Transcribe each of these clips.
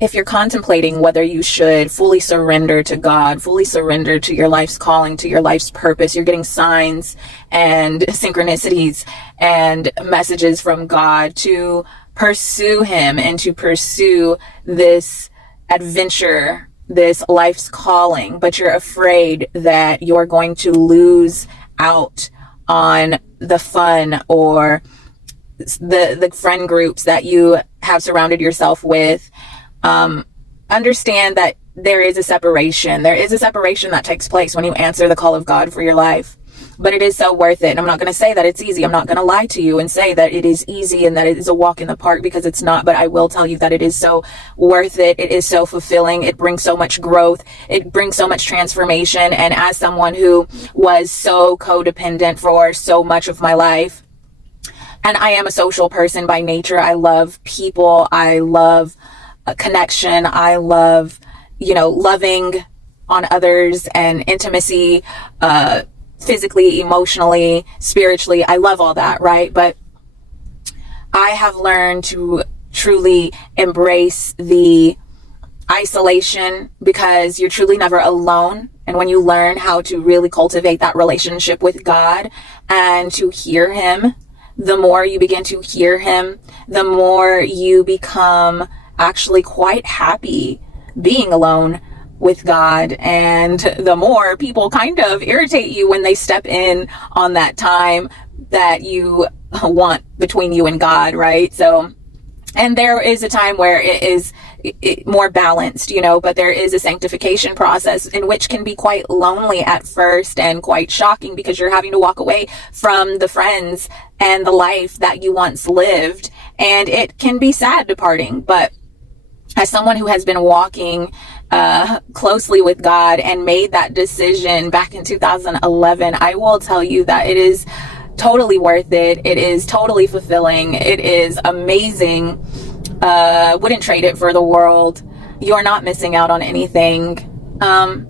if you're contemplating whether you should fully surrender to God, fully surrender to your life's calling, to your life's purpose, you're getting signs and synchronicities and messages from God to pursue him and to pursue this adventure, this life's calling, but you're afraid that you're going to lose out on the fun or the friend groups that you have surrounded yourself with. Understand that there is a separation. There is a separation that takes place when you answer the call of God for your life. But it is so worth it. And I'm not going to say that it's easy. I'm not going to lie to you and say that it is easy and that it is a walk in the park, because it's not. But I will tell you that it is so worth it. It is so fulfilling. It brings so much growth. It brings so much transformation. And as someone who was so codependent for so much of my life, and I am a social person by nature. I love people. I love connection. I love, loving on others and intimacy, physically, emotionally, spiritually. I love all that, right? But I have learned to truly embrace the isolation, because you're truly never alone. And when you learn how to really cultivate that relationship with God and to hear him, the more you begin to hear him, the more you become actually quite happy being alone with God. And the more people kind of irritate you when they step in on that time that you want between you and God, right? So, and there is a time where it is more balanced, but there is a sanctification process in which can be quite lonely at first and quite shocking, because you're having to walk away from the friends and the life that you once lived. And it can be sad departing. But as someone who has been walking closely with God and made that decision back in 2011, I will tell you that it is totally worth it. It is totally fulfilling. It is amazing. Wouldn't trade it for the world. You're not missing out on anything. I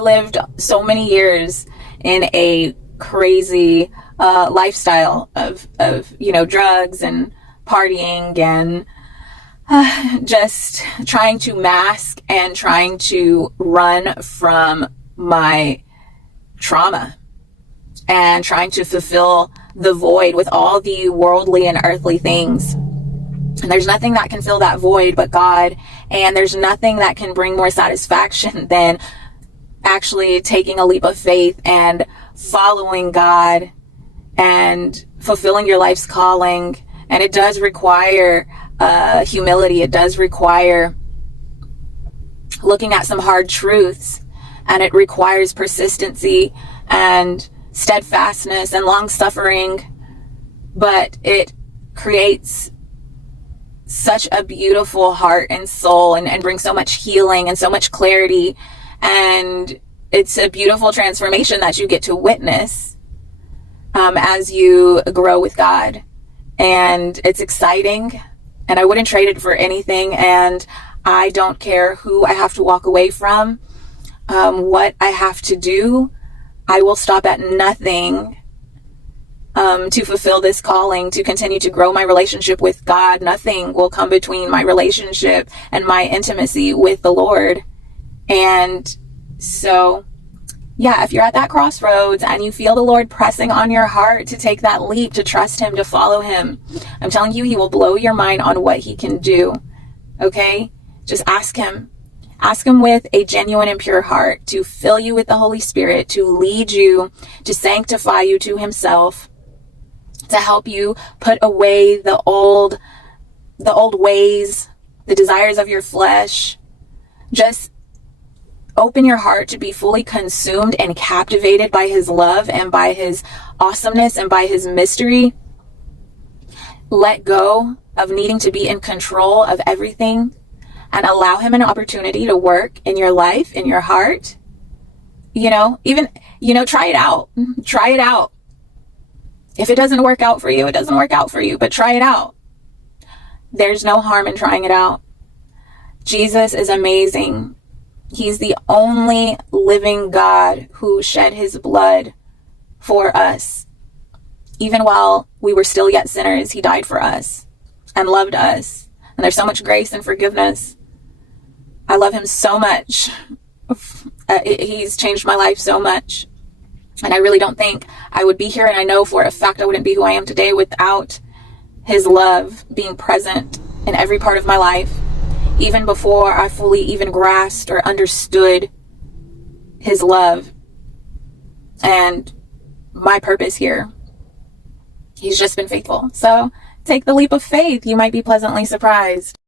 lived so many years in a crazy lifestyle of drugs and partying and just trying to mask and trying to run from my trauma and trying to fulfill the void with all the worldly and earthly things. And there's nothing that can fill that void but God. And there's nothing that can bring more satisfaction than actually taking a leap of faith and following God and fulfilling your life's calling. And it does require humility. It does require looking at some hard truths, and it requires persistency and steadfastness and long suffering, but it creates such a beautiful heart and soul and brings so much healing and so much clarity. And it's a beautiful transformation that you get to witness as you grow with God. And it's exciting, and I wouldn't trade it for anything. And I don't care who I have to walk away from, what I have to do. I will stop at nothing to fulfill this calling, to continue to grow my relationship with God. Nothing will come between my relationship and my intimacy with the Lord. And so, yeah, if you're at that crossroads and you feel the Lord pressing on your heart to take that leap, to trust him, to follow him, I'm telling you, he will blow your mind on what he can do. Okay? Just ask him. Ask him with a genuine and pure heart to fill you with the Holy Spirit, to lead you, to sanctify you to himself, to help you put away the old ways, the desires of your flesh. Just open your heart to be fully consumed and captivated by his love and by his awesomeness and by his mystery. Let go of needing to be in control of everything and allow him an opportunity to work in your life, in your heart. Try it out. Try it out. If it doesn't work out for you, it doesn't work out for you, but try it out. There's no harm in trying it out. Jesus is amazing. He's the only living God who shed his blood for us. Even while we were still yet sinners, he died for us and loved us And there's so much grace and forgiveness. I love him so much. He's changed my life so much. And I really don't think I would be here. And I know for a fact I wouldn't be who I am today without his love being present in every part of my life, even before I fully even grasped or understood his love and my purpose here. He's just been faithful. So take the leap of faith. You might be pleasantly surprised.